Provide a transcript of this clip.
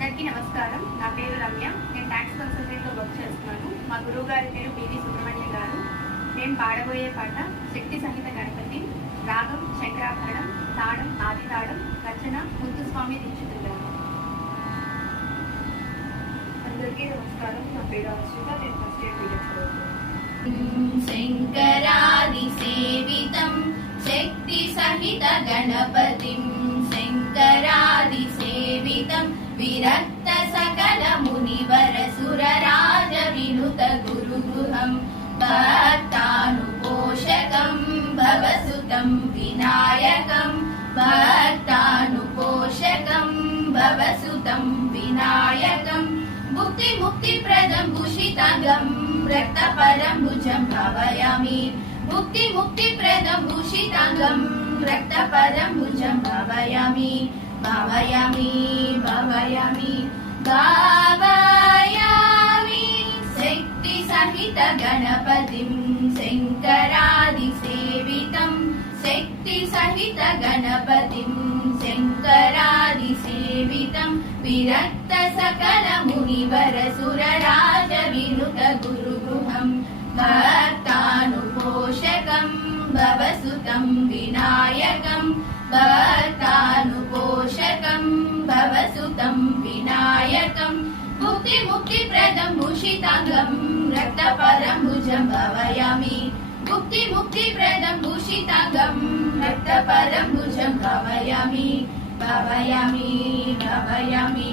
అందరికీ నమస్కారం. నా పేరు రమ్య. నేను ట్యాక్స్ కన్సల్టెంట్లో వర్క్ చేస్తున్నాను. మా గురువు గారి పేరు పివి సుబ్రహ్మణ్యం గారు. మేము పాడబోయే పాట శక్తి సహిత గణపతి, రాగం శంకరాభరణం, తాళం ఆది తాళం, రచన ముత్తుస్వామి దీక్షితులు గారు. అందరికీ నమస్కారం. నా పేరు అశ్విత. నేను ఫస్ట్ ఇయర్ బీటెక్ చదువుతున్నాను. శంకరాది సేవితం శక్తి సహిత గణపతిం, శంకరాది సేవితం విరక్త సకల మునివర సురరాజ వినుత గురుగృహం, భక్తానుపోషకం భవసుతం వినాయకం, భక్తానుపోషకం భవసుతం వినాయకం, ముక్తి ముక్తి ప్రదం భూషితాంగం రక్తపరం భుజం భావయామి, ముక్తి ముక్తి ప్రదం భూషితాంగం రక్తపరం భుజం భావయామి, భావయామి భావయామి భావయామి. శక్తి సహిత గణపతిం శంకరాది సేవితం, శక్తి సహిత గణపతిం శంకరాది సేవితం విరక్త సకల మునివర సురరాజ వినుత గురుగృహం, భక్తానుపోషకం భవసుతం వినాయకం, భక్తానుపోషకం భవసుతం వినాయకం, ముక్తి ముక్తి ప్రదం భూషితాంగం రక్తపరం భుజం భావయామి, ముక్తి ముక్తి ప్రదం భూషితాంగం రక్తపరం భుజం భావయామి, భావయామి భావయామి